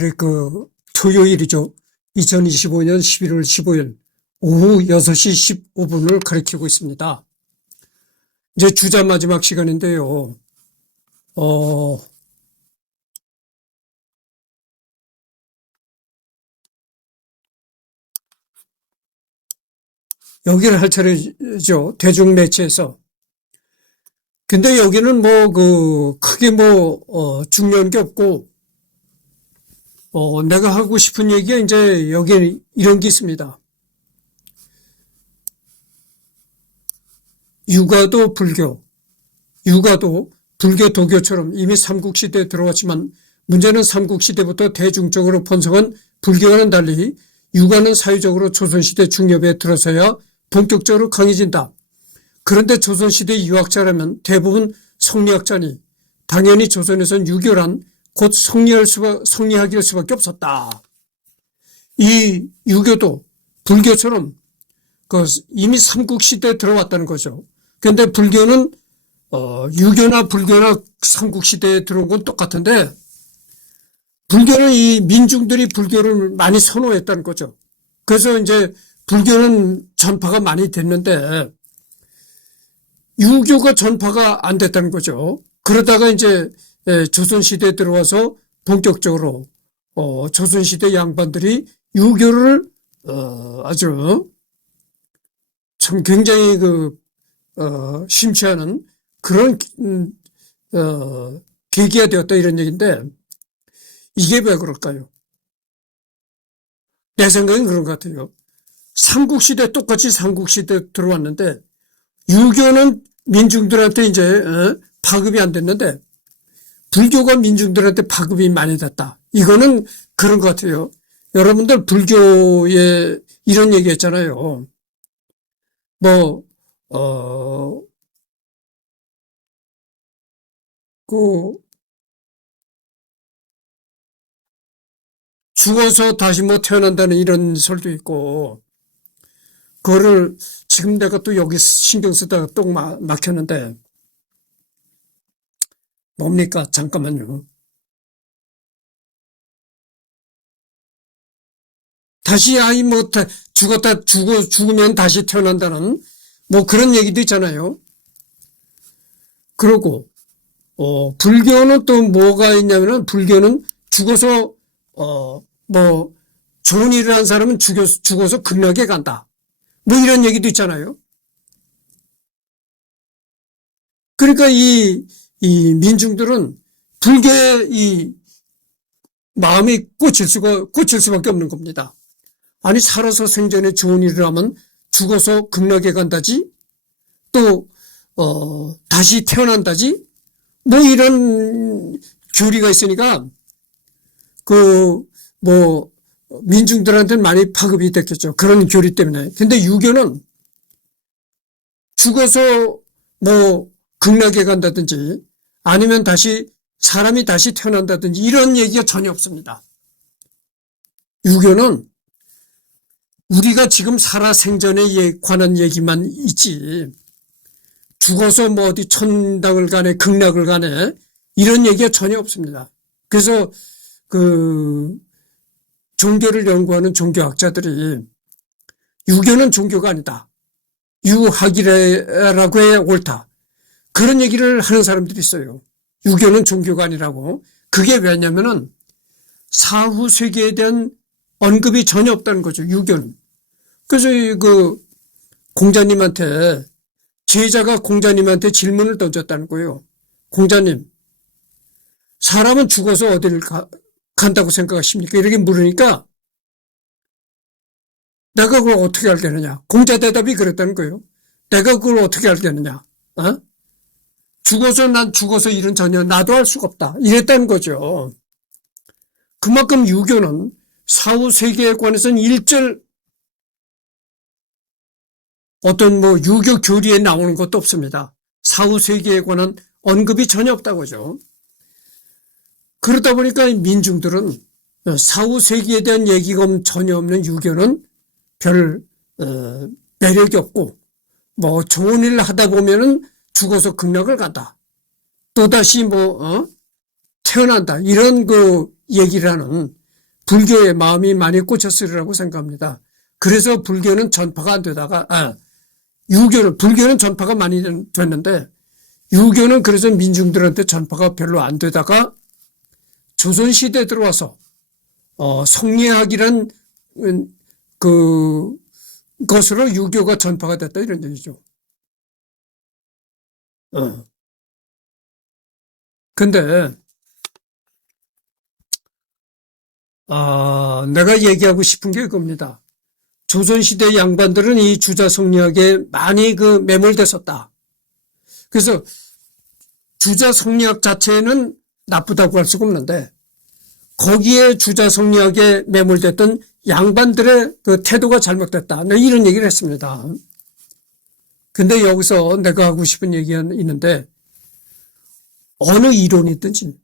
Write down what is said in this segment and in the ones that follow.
오늘의 토요일이죠. 2025년 11월 15일 오후 6시 15분을 가리키고 있습니다. 이제 주자 마지막 시간인데요. 여기를 할 차례죠. 대중매체에서. 근데 여기는 크게 중요한 게 없고, 내가 하고 싶은 얘기가 이제 여기 이런 게 있습니다. 육아도 불교 도교처럼 이미 삼국시대에 들어왔지만 문제는 삼국시대부터 대중적으로 번성한 불교와는 달리 육아는 사회적으로 조선시대 중엽에 들어서야 본격적으로 강해진다. 그런데 조선시대 유학자라면 대부분 성리학자니 당연히 조선에선 유교란 곧 성리학일 수밖에 없었다. 이 유교도 불교처럼 이미 삼국시대에 들어왔다는 거죠. 그런데 불교는 유교나 불교나 삼국시대에 들어온 건 똑같은데 불교는 이 민중들이 불교를 많이 선호했다는 거죠. 그래서 이제 불교는 전파가 많이 됐는데 유교가 전파가 안 됐다는 거죠. 그러다가 이제 조선시대에 들어와서 본격적으로 조선시대 양반들이 유교를 아주 참 굉장히 심취하는 그런 계기가 되었다 이런 얘기인데 이게 왜 그럴까요? 내 생각엔 그런 것 같아요. 삼국시대 똑같이 삼국시대 들어왔는데 유교는 민중들한테 이제 파급이 안 됐는데 불교가 민중들한테 파급이 많이 됐다. 이거는 그런 것 같아요. 여러분들 불교에 이런 얘기 했잖아요. 죽어서 다시 태어난다는 이런 설도 있고, 그거를 지금 내가 또 여기 신경 쓰다가 또 막혔는데, 뭡니까? 잠깐만요. 다시 죽으면 다시 태어난다는 그런 얘기도 있잖아요. 그러고, 불교는 또 뭐가 있냐면은 불교는 죽어서, 좋은 일을 한 사람은 죽어서 극락에 간다. 이런 얘기도 있잖아요. 그러니까 이 민중들은 불교에 이 마음이 꽂힐 수밖에 없는 겁니다. 아니, 살아서 생전에 좋은 일을 하면 죽어서 극락에 간다지? 또, 다시 태어난다지? 이런 교리가 있으니까, 민중들한테는 많이 파급이 됐겠죠. 그런 교리 때문에. 근데 유교는 죽어서 극락에 간다든지 아니면 사람이 다시 태어난다든지 이런 얘기가 전혀 없습니다. 유교는 우리가 지금 살아생전에 관한 얘기만 있지 죽어서 어디 천당을 가네 극락을 가네 이런 얘기가 전혀 없습니다. 그래서 종교를 연구하는 종교학자들이 유교는 종교가 아니다. 유학이라고 해야 옳다. 그런 얘기를 하는 사람들이 있어요. 유교는 종교가 아니라고. 그게 왜냐면은 사후 세계에 대한 언급이 전혀 없다는 거죠. 유교는. 그래서 공자님한테 제자가 공자님한테 질문을 던졌다는 거예요. 공자님, 사람은 죽어서 어디를 간다고 생각하십니까? 이렇게 물으니까 내가 그걸 어떻게 알겠느냐. 공자 대답이 그랬다는 거예요. 내가 그걸 어떻게 알겠느냐. 난 죽어서 일은 전혀 나도 할 수가 없다. 이랬다는 거죠. 그만큼 유교는 사후 세계에 관해서는 일절 어떤 유교 교리에 나오는 것도 없습니다. 사후 세계에 관한 언급이 전혀 없다고 하죠. 그러다 보니까 민중들은 사후 세계에 대한 얘기가 전혀 없는 유교는 별 매력이 없고 좋은 일을 하다 보면은 죽어서 극락을 간다. 또다시 태어난다. 이런 얘기를 하는 불교의 마음이 많이 꽂혔으리라고 생각합니다. 그래서 불교는 전파가 안 되다가, 불교는 전파가 많이 됐는데, 유교는 그래서 민중들한테 전파가 별로 안 되다가, 조선시대에 들어와서, 성리학이란, 것으로 유교가 전파가 됐다, 이런 얘기죠. 근데, 내가 얘기하고 싶은 게 이겁니다. 조선시대 양반들은 이 주자성리학에 많이 매몰됐었다. 그래서 주자성리학 자체는 나쁘다고 할 수가 없는데, 거기에 주자성리학에 매몰됐던 양반들의 그 태도가 잘못됐다. 이런 얘기를 했습니다. 근데 여기서 내가 하고 싶은 얘기가 있는데, 어느 이론이든지,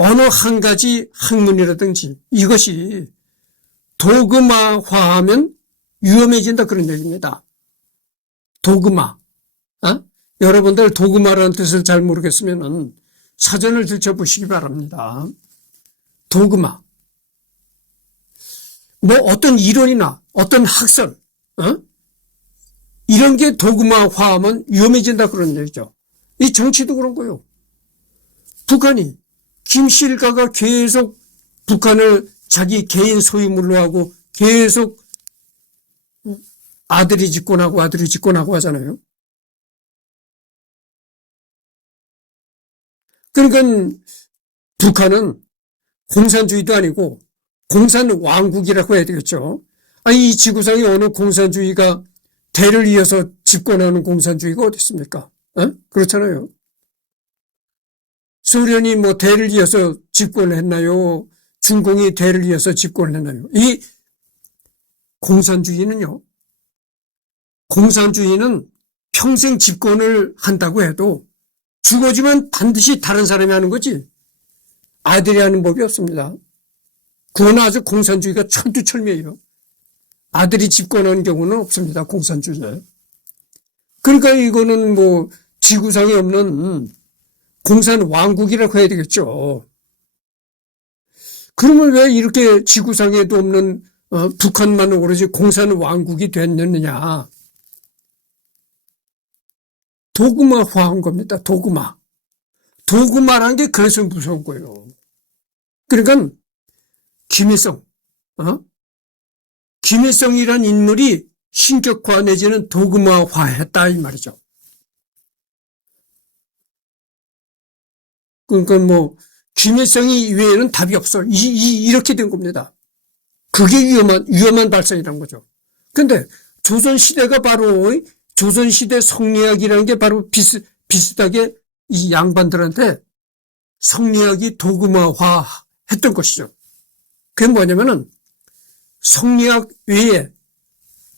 어느 한 가지 학문이라든지 이것이 도그마화하면 위험해진다, 그런 얘기입니다. 도그마. 여러분들 도그마라는 뜻을 잘 모르겠으면 사전을 들춰보시기 바랍니다. 도그마. 뭐 어떤 이론이나 어떤 학설, 이런 게 도그마화하면 위험해진다, 그런 얘기죠. 이 정치도 그런 거요. 북한이 김실가가 계속 북한을 자기 개인 소유물로 하고 계속 아들이 집권하고 하잖아요. 그러니까 북한은 공산주의도 아니고 공산왕국이라고 해야 되겠죠. 이 지구상에 어느 공산주의가 대를 이어서 집권하는 공산주의가 어디 있습니까? 그렇잖아요. 소련이 뭐 대를 이어서 집권을 했나요? 중공이 대를 이어서 집권을 했나요? 이 공산주의는 평생 집권을 한다고 해도 죽어지면 반드시 다른 사람이 하는 거지 아들이 하는 법이 없습니다. 그건 아주 공산주의가 철두철미예요. 아들이 집권하는 경우는 없습니다. 공산주의에. 그러니까 이거는 뭐 지구상에 없는 공산왕국이라고 해야 되겠죠. 그러면 왜 이렇게 지구상에도 없는 북한만 오로지 공산왕국이 됐느냐. 도그마화한 겁니다. 도그마. 도그마라는 게 그래서 무서운 거예요. 그러니까 김일성이란 인물이 신격화 내지는 도그마화했다, 이 말이죠. 그러니까 뭐 김일성이 이외에는 답이 없어. 이렇게 된 겁니다. 그게 위험한 발상이라는 거죠. 근데 조선시대가 바로 조선시대 성리학이라는 게 바로 비슷하게 이 양반들한테 성리학이 도그마화 했던 것이죠. 그게 뭐냐면은 성리학 외에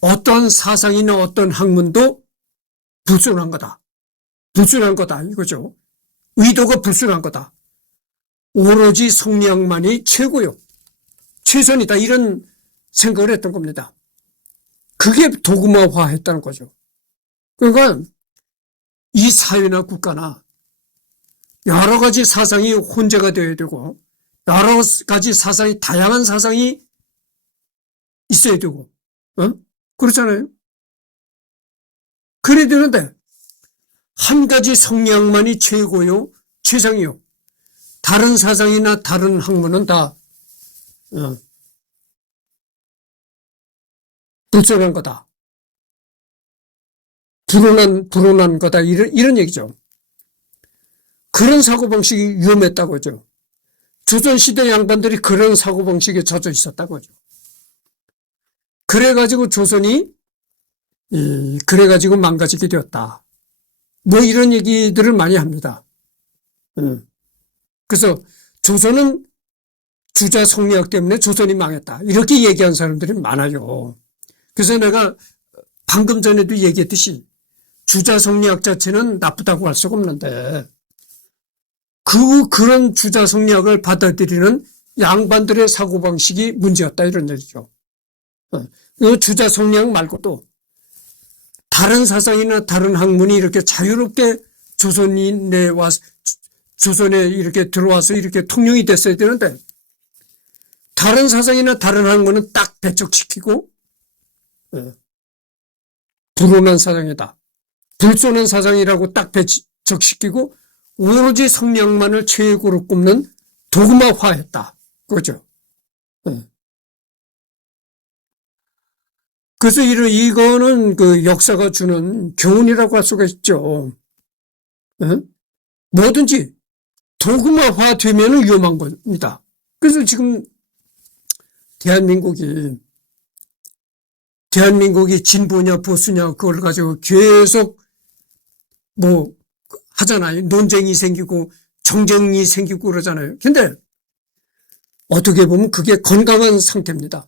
어떤 사상이나 어떤 학문도 불순한 거다. 불순한 거다, 이거죠. 의도가 불순한 거다. 오로지 성리학만이 최고요. 최선이다, 이런 생각을 했던 겁니다. 그게 도그마화 했다는 거죠. 그러니까 이 사회나 국가나 여러 가지 사상이 혼재가 되어야 되고 여러 가지 사상이, 다양한 사상이 있어야 되고, 그렇잖아요. 그래야 되는데 한 가지 성리학만이 최고요, 최상이요. 다른 사상이나 다른 학문은 다 불순한 거다. 불온한 거다. 이런 얘기죠. 그런 사고방식이 위험했다고 하죠. 조선시대 양반들이 그런 사고방식에 젖어 있었다고 하죠. 그래가지고 조선이, 그래가지고 망가지게 되었다. 뭐 이런 얘기들을 많이 합니다. 그래서 조선은 주자 성리학 때문에 조선이 망했다, 이렇게 얘기한 사람들이 많아요. 그래서 내가 방금 전에도 얘기했듯이 주자 성리학 자체는 나쁘다고 할 수가 없는데 그런 주자 성리학을 받아들이는 양반들의 사고방식이 문제였다, 이런 얘기죠. 주자 성리학 말고도 다른 사상이나 다른 학문이 이렇게 자유롭게 조선에 이렇게 들어와서 이렇게 통용이 됐어야 되는데 다른 사상이나 다른 학문은 딱 배척시키고 불온한 사상이다, 불손한 사상이라고 딱 배척시키고 오로지 성령만을 최고로 꼽는 도그마화했다. 그죠? 그래서 이거는 그 역사가 주는 교훈이라고 할 수가 있죠. 뭐든지 도그마화 되면 위험한 겁니다. 그래서 지금 대한민국이 진보냐 보수냐 그걸 가지고 계속 뭐 하잖아요. 논쟁이 생기고 정쟁이 생기고 그러잖아요. 근데 어떻게 보면 그게 건강한 상태입니다.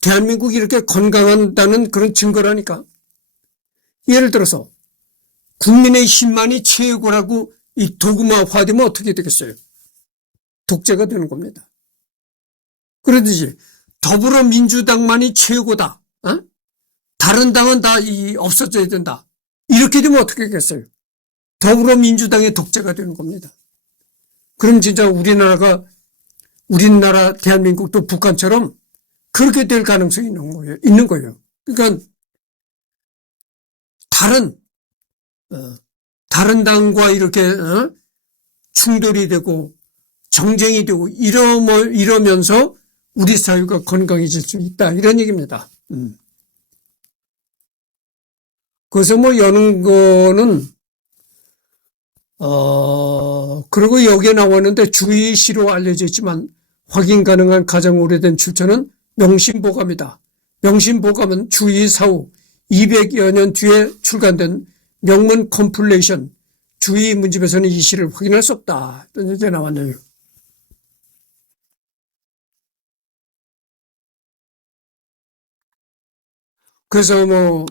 대한민국이 이렇게 건강한다는 그런 증거라니까. 예를 들어서 국민의 힘만이 최고라고 이 도그마화되면 어떻게 되겠어요? 독재가 되는 겁니다. 그러듯이 더불어민주당만이 최고다. 다른 당은 다 없어져야 된다. 이렇게 되면 어떻게 되겠어요? 더불어민주당의 독재가 되는 겁니다. 그럼 진짜 우리나라 대한민국도 북한처럼 그렇게 될 가능성이 있는 거예요. 그러니까 다른 당과 이렇게 충돌이 되고 정쟁이 되고 이러면서 우리 사회가 건강해질 수 있다, 이런 얘기입니다. 그래서 뭐 여는 거는 그리고 여기에 나왔는데 주의시로 알려져 있지만 확인 가능한 가장 오래된 출처는 명심보감이다. 명심보감은 주의 사후 200여 년 뒤에 출간된 명문 컴플레이션 주의 문집에서는 이 시를 확인할 수 없다, 이런 얘기가 나왔네요. 그래서 뭐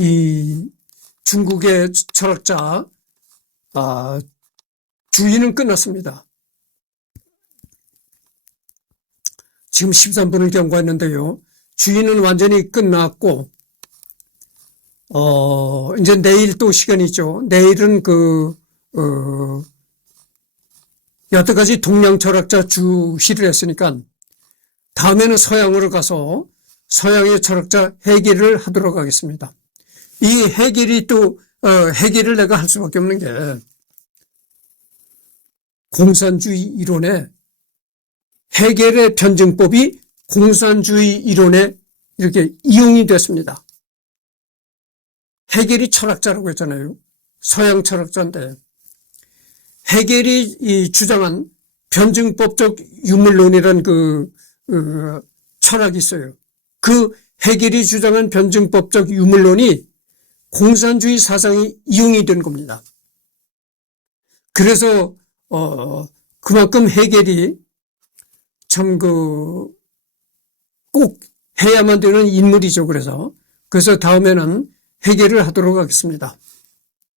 이 중국의 철학자 주의는 끝났습니다. 지금 13분을 경과했는데요. 주의는 완전히 끝났고 이제 내일 또 시간이 있죠. 내일은 여태까지 동양 철학자 주시를 했으니까 다음에는 서양으로 가서 서양의 철학자 해겔을 하도록 하겠습니다. 이 해겔이 또 해겔을 내가 할 수밖에 없는 게 공산주의 이론에 해겔의 변증법이 공산주의 이론에 이렇게 이용이 됐습니다. 해겔이 철학자라고 했잖아요. 서양 철학자인데 해겔이 주장한 변증법적 유물론이라는 철학이 있어요. 그 해겔이 주장한 변증법적 유물론이 공산주의 사상이 이용이 된 겁니다. 그래서 그만큼 해겔이 참 꼭 해야만 되는 인물이죠. 그래서 다음에는 해겔을 하도록 하겠습니다.